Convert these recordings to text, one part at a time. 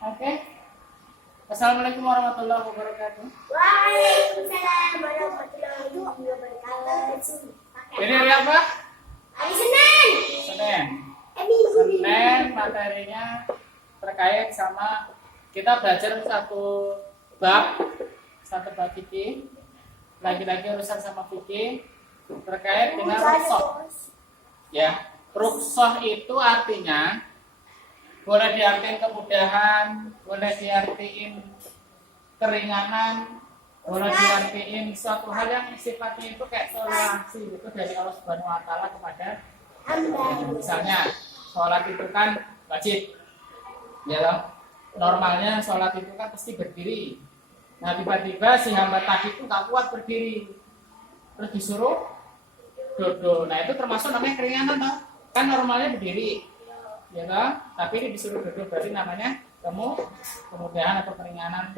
Oke. Assalamualaikum warahmatullahi wabarakatuh. Waalaikumsalam warahmatullahi wabarakatuh. Ini hari apa? Hari Senin. Senin. Senin materinya terkait sama kita belajar satu bab fikih. Lagi-lagi urusan sama fikih terkait dengan rukhsah. Ya, rukhsah itu artinya boleh diartikan kemudahan, boleh diartikan keringanan, boleh diartikan suatu hal yang sifatnya itu kayak toleransi itu dari Allah Subhanahu Wa Taala kepada misalnya sholat itu kan wajib, ya loh. Normalnya sholat itu kan pasti berdiri. Nah tiba-tiba si hamba tadi itu nggak kuat berdiri, terus disuruh duduk. Nah itu termasuk namanya keringanan, toh? Kan normalnya berdiri, ya toh? Tapi ini disuruh duduk, berarti namanya kemudahan atau keringanan.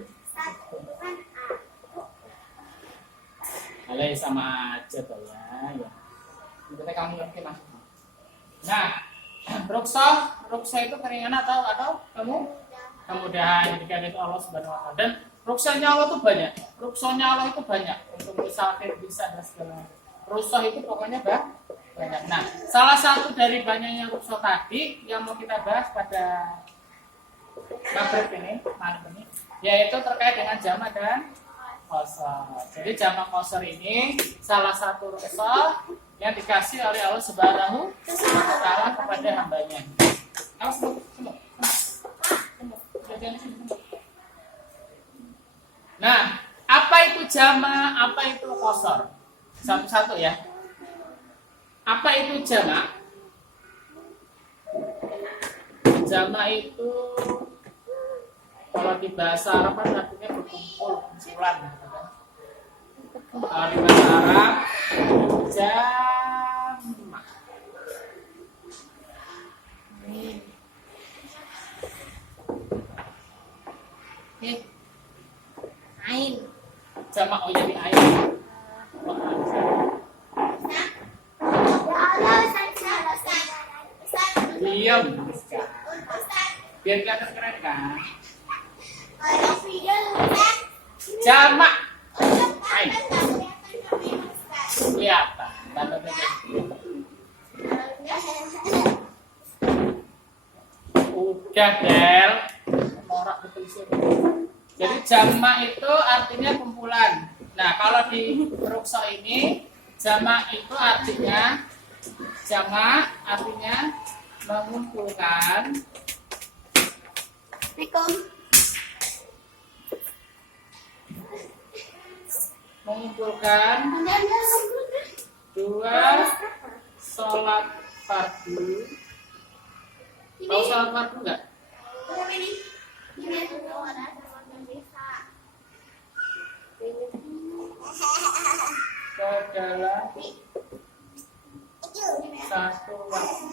Alay sama aja toh ya. Berarti kamu ngerti maksudnya. Nah, rukhsah itu keringanan atau kemudahan jika itu Allah Subhanahu Wa Taala. Dan rukhsahnya Allah itu banyak. Rukhsahnya Allah itu banyak untuk musafir bisa dan segala macam. Rukhsah itu pokoknya banyak. Nah, salah satu dari banyaknya rukhsah tadi yang mau kita bahas pada malam ini, yaitu terkait dengan jamak dan qasar. Jadi jamak qasar ini salah satu rukhsah yang dikasih oleh Allah Subhanahu Wa Taala kepada hambanya. Nah, apa itu jamak, apa itu qasar? Satu-satu ya. Apa itu jamak? Jamak itu kalau di bahasa Arab kan artinya berkumpul, kumpulan. Kalau di bahasa Arab jamak. Ain. Jamak jadi ain. Diam. Biar kelihatan keren kan? Jamak ain. Kelihatan. Udah Del. Norak betul sih. Jadi jamak itu artinya kumpulan. Nah kalau di rukhsah ini jamak itu artinya mengumpulkan. Mengumpulkan dua sholat fardu. Tahu sholat fardu nggak? Ke dalam satu waktu.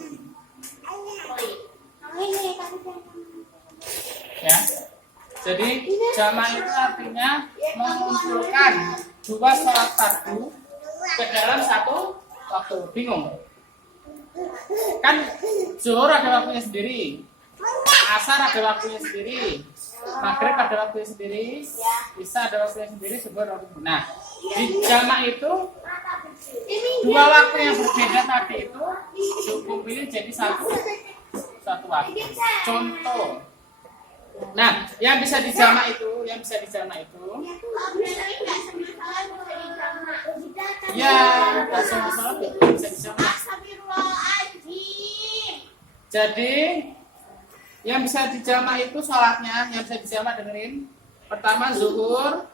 Ya. Jadi jamak itu artinya mengumpulkan dua sholat fardu ke dalam satu waktu. Bingung? Kan zuhur ada waktunya sendiri, asar ada waktunya sendiri, maghrib ada waktunya sendiri, isya ada waktunya sendiri, subuh ada waktunya. Nah, di jamak itu dua waktu yang berbeda tadi itu dikumpulin jadi satu waktu. Contoh. Nah, yang bisa dijamak itu, ya, nggak semua salat bisa dijamak. Jadi, yang bisa dijamak itu sholatnya, yang bisa dijamak dengerin. Pertama zuhur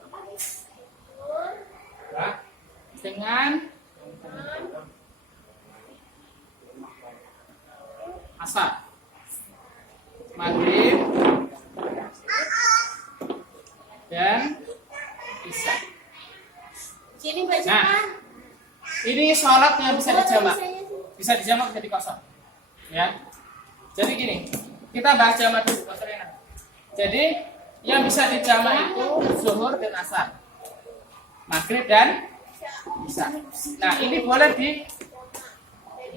dengan asar, maghrib dan isya. Nah, ini sholat yang bisa dijamak, bisa dikosong, ya. Jadi gini, kita bahas jamak dulu, Mas Rena. Jadi yang bisa dijamak itu zuhur dan asar, maghrib dan isya. Nah ini boleh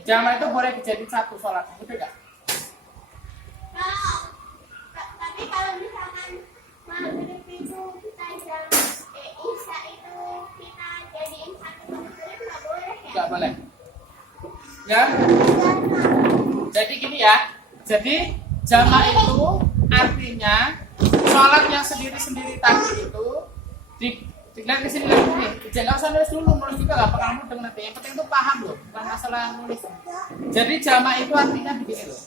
jamak itu boleh dijadikan satu sholat, betul nggak? Tapi kalau misalnya maghrib itu kita isya itu kita jadiin satu maghrib nggak boleh ya? Nggak boleh. Ya. Jadi gini ya. Jadi jamak itu artinya sholat yang sendiri-sendiri tadi itu dilihat ke sini lagi nih. Jangan usah nulis dulu, nulis juga nggak bakal mudeng nanti. Yang penting itu paham loh, bukan masalah nulis. Jadi jamak itu artinya begini loh.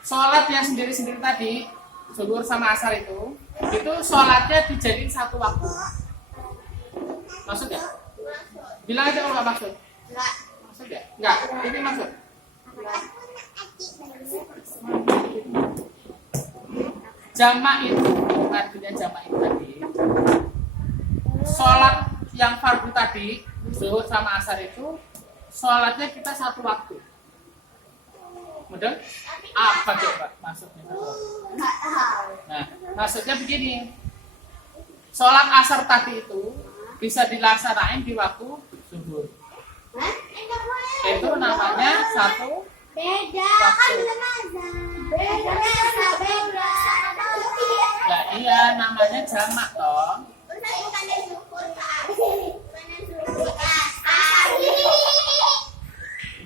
Sholat yang sendiri-sendiri tadi, zuhur sama asar itu sholatnya dijadiin satu waktu. Maksud ya? Bilang aja kalau nggak maksud. Enggak. Maksud ya? Nggak. Ini maksud. Jamak itu artinya jamak itu tadi. Sholat yang fardu tadi, zuhur sama asar itu, sholatnya kita satu waktu. Mudah? Apa coba maksudnya? Enggak tahu. Nah, maksudnya begini. Sholat asar tadi itu bisa dilaksanain di waktu zuhur. Hah? Enggak boleh. Itu namanya satu. Beda kan belum azan. Beda. Ya iya, namanya jamak toh. Bukannya syukur ke asar. Bukannya syukur ke asar.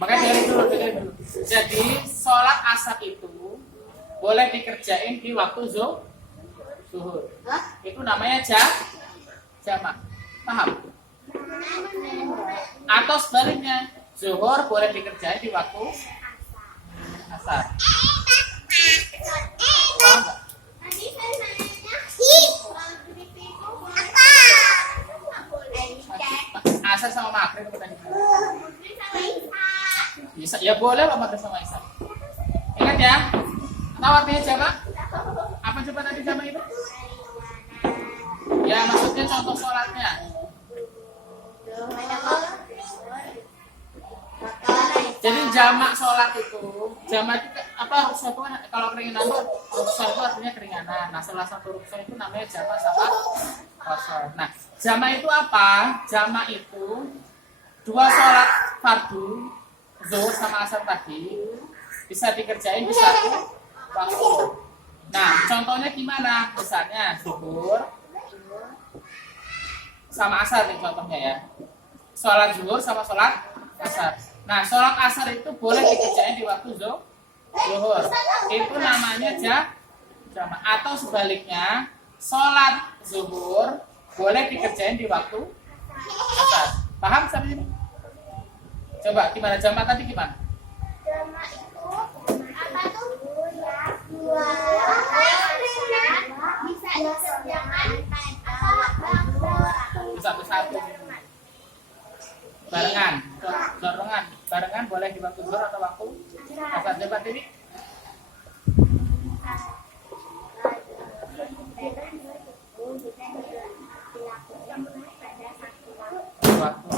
Makanya dari dulu. Jadi sholat asar itu boleh dikerjain di waktu zuhur. Hah? Itu namanya jamak. Paham? Atau sebaliknya, zuhur boleh dikerjain di waktu asar. Paham nggak? Tadi saya nanya maghrib itu boleh. Nggak boleh. Asar sama maghrib tadi. Maghrib sama isya. Bisa, ya boleh lah maghrib sama isya. Ingat ya, tahu artinya jamak? Apa coba tadi jamak itu? Ya maksudnya contoh sholatnya. Jadi jamak sholat itu, jamak itu apa rukhsah itu kan kalau keringanan itu rukhsah itu artinya keringanan. Nah salah satu rukhsah itu namanya jamak sama kosor. Nah jamak itu apa? Jamak itu dua sholat fardu, zuhur sama asar tadi bisa dikerjain di satu waktu. Nah contohnya gimana? Misalnya zuhur sama asar nih contohnya ya. Sholat zuhur sama sholat asar. Nah, sholat asar itu boleh dikerjain di waktu zuhur. Itu namanya jamak. Atau sebaliknya, sholat zuhur boleh dikerjain di waktu asar. Paham sampai sini? Coba gimana jamak tadi gimana? Jamak itu apa tuh? Dua. Bisa dikerjakan Satu-satu. Barengan boleh di waktu zuhur atau waktu asar. Coba ini. Waktu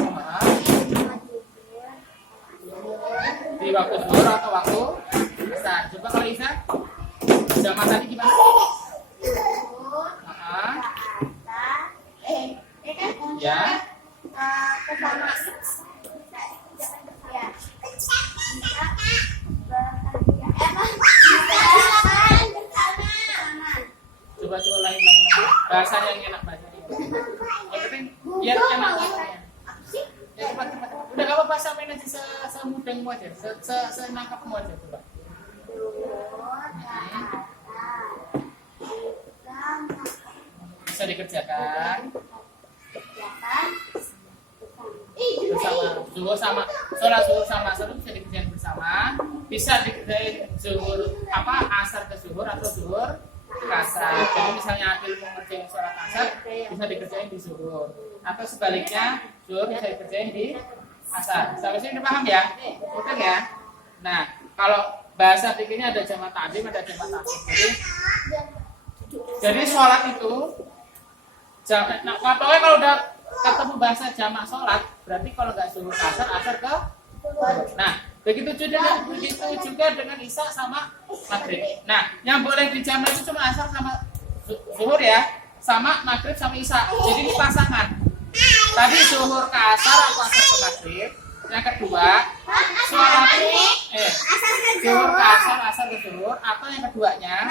di waktu zuhur atau waktu asar. Coba kalau Isa, jamak tadi gimana? Ya. Coba lain bahasa yang enak bahasanya. Yang penting biar enak bahasanya. Ya cepat. Udah gak apa-apa samain aja semudengmu aja, senangkapmu aja coba. Bisa dikerjakan bersama zuhur sama sholat zuhur sama asar bisa dikerjain bersama, bisa dikerjain zuhur asar ke zuhur atau zuhur ke asar. Jadi misalnya Apil mau ngerjain sholat asar bisa dikerjain di zuhur, atau sebaliknya zuhur bisa dikerjain di asar. Sampai sini paham ya? Oke ya. Nah kalau bahasa fikihnya ada jamak takdim, ada jamak takhir. Jadi sholat itu nah pokoknya kalau udah ketemu bahasa jamak sholat, berarti kalau nggak zuhur ke asar, asar ke zuhur. Nah, begitu juga dengan isya sama maghrib. Nah, yang boleh dijamak itu cuma asar sama zuhur ya, sama maghrib sama isya. Jadi ini pasangan. Tadi zuhur ke asar atau asar ke maghrib. Yang kedua, sholat zuhur ke asar, asar ke zuhur. Atau yang keduanya,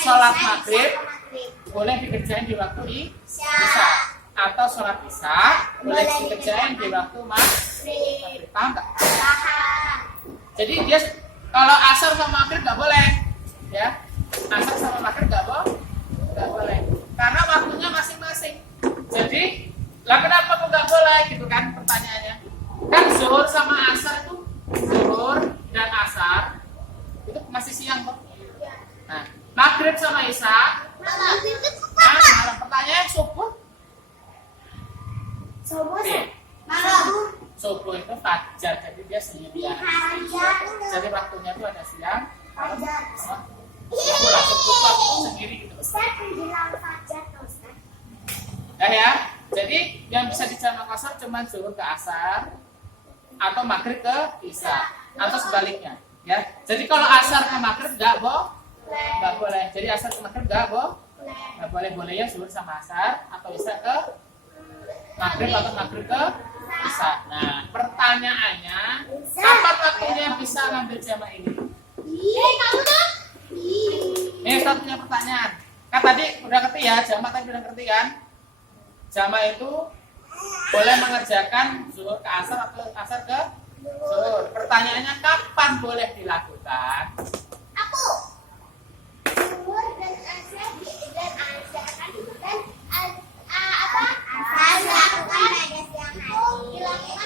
sholat maghrib boleh dikerjain di waktu isya, atau sholat isya boleh dikerjain di waktu maghrib. Paham nggak? Jadi dia kalau asar sama maghrib nggak boleh, ya. Asar sama maghrib nggak boleh, karena waktunya masing-masing. Jadi, lah kenapa kok nggak boleh gitu kan pertanyaannya? Kan zuhur sama asar itu, zuhur dan asar itu masih siang kok. Nah, maghrib sama isya, malam. Pertanyaan subuh? Subuh itu fajar, jadi dia sendirian. Jadi waktunya itu ada siang, malam, sama subuh waktu sendiri gitu. Ya. Jadi yang bisa dijamak qashar cuma zuhur ke asar atau maghrib ke isya atau sebaliknya, ya. Jadi kalau asar ke maghrib nggak boleh. Jadi asar ke maghrib nggak boleh. Bolehnya zuhur sama asar atau isya ke maghrib atau maghrib ke isya. Nah, pertanyaannya, kapan waktunya bisa ngambil jamak ini? Ini satunya pertanyaan. Kan tadi udah ngerti ya, jamak tadi udah ngerti kan? Jamak itu boleh mengerjakan zuhur ke asar atau asar ke zuhur. Pertanyaannya kapan boleh dilakukan? Zuhur dan asar dilakukan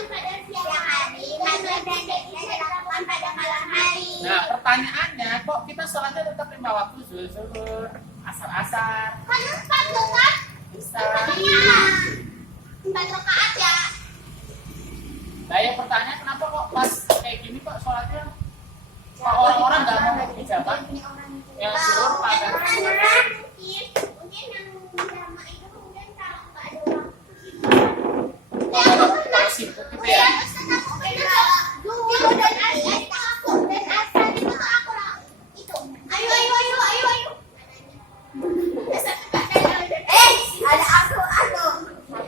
pada siang hari, maghrib dan isya dilakukan pada malam hari. Nah, pertanyaannya kok kita sholatnya tetap 5 waktu, zuhur, asar. Kan 4 loh kan? Bisa. 4 rakaat ya. Nah, yang pertanyaan kenapa kok pas kayak gini kok sholatnya kok orang-orang nggak mau dijamak? Yang zuhur pada mungkin yang jamak itu mungkin kalau nggak ada waktu kalau sibuk gitu ya. Zuhur dan asar itu aku itu. Ayo. Ada aku.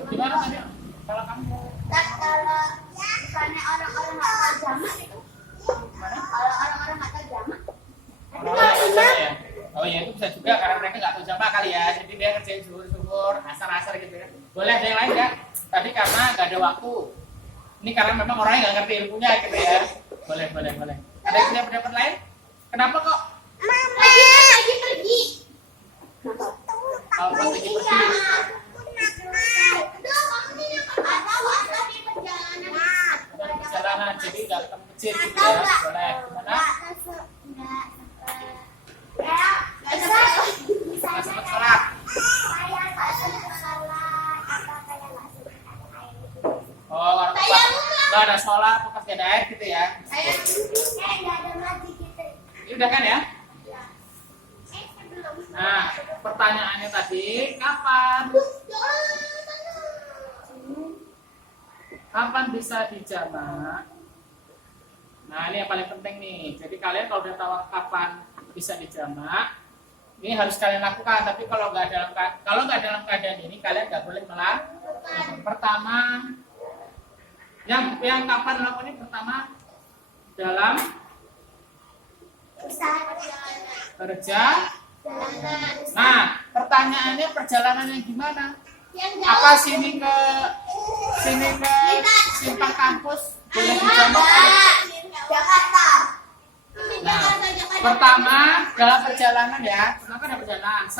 Gimana tadi? Kalau kamu Kalau bukannya orang-orang nggak tahu jamak itu. gimana? Kalau orang-orang nggak tahu jamak. Orang-orang nggak tahu jamak ya? Oh ya, itu bisa juga karena mereka nggak tahu jamak kali ya. Jadi dia kerjain zuhur, asar gitu ya. Boleh ada yang lain nggak? Tapi karena nggak ada waktu. Ini karena memang orangnya nggak ngerti ilmunya gitu ya. Boleh. Ada yang punya pendapat lain? Kenapa kok? Lagi pergi. Kalau pas lagi pergi, ada perjalanan, jadi nggak ketemu masjid gitu ya. Boleh. Gimana? Nggak sempat sholat. Oh, kalau pas nggak ada sholat, pas nggak ada air gitu ya. Ini udah kan ya? Nah, pertanyaannya tadi, kapan bisa dijamak? Nah, ini yang paling penting nih. Jadi kalian kalau udah tahu kapan bisa dijamak, ini harus kalian lakukan. Tapi kalau nggak dalam keadaan ini, kalian nggak boleh melakukan. Pertama, yang kapan melakukan ini pertama dalam Nah, pertanyaannya perjalanan yang gimana? Apa sini ke simpang kampus boleh dijamak? Jakarta. Nah, pertama dalam perjalanan ya, kenapa ada perjalanan?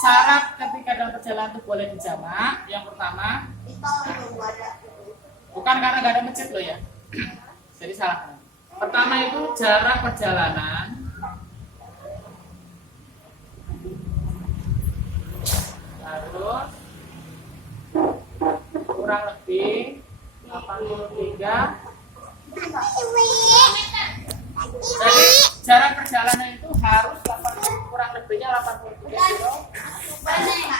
Syarat ketika dalam perjalanan itu boleh dijamak. Yang pertama, bukan karena nggak ada masjid loh ya. Jadi salah. Pertama itu jarak perjalanan. Terus kurang lebih 83. Jadi jarak perjalanan itu harus kurang lebihnya 83 km.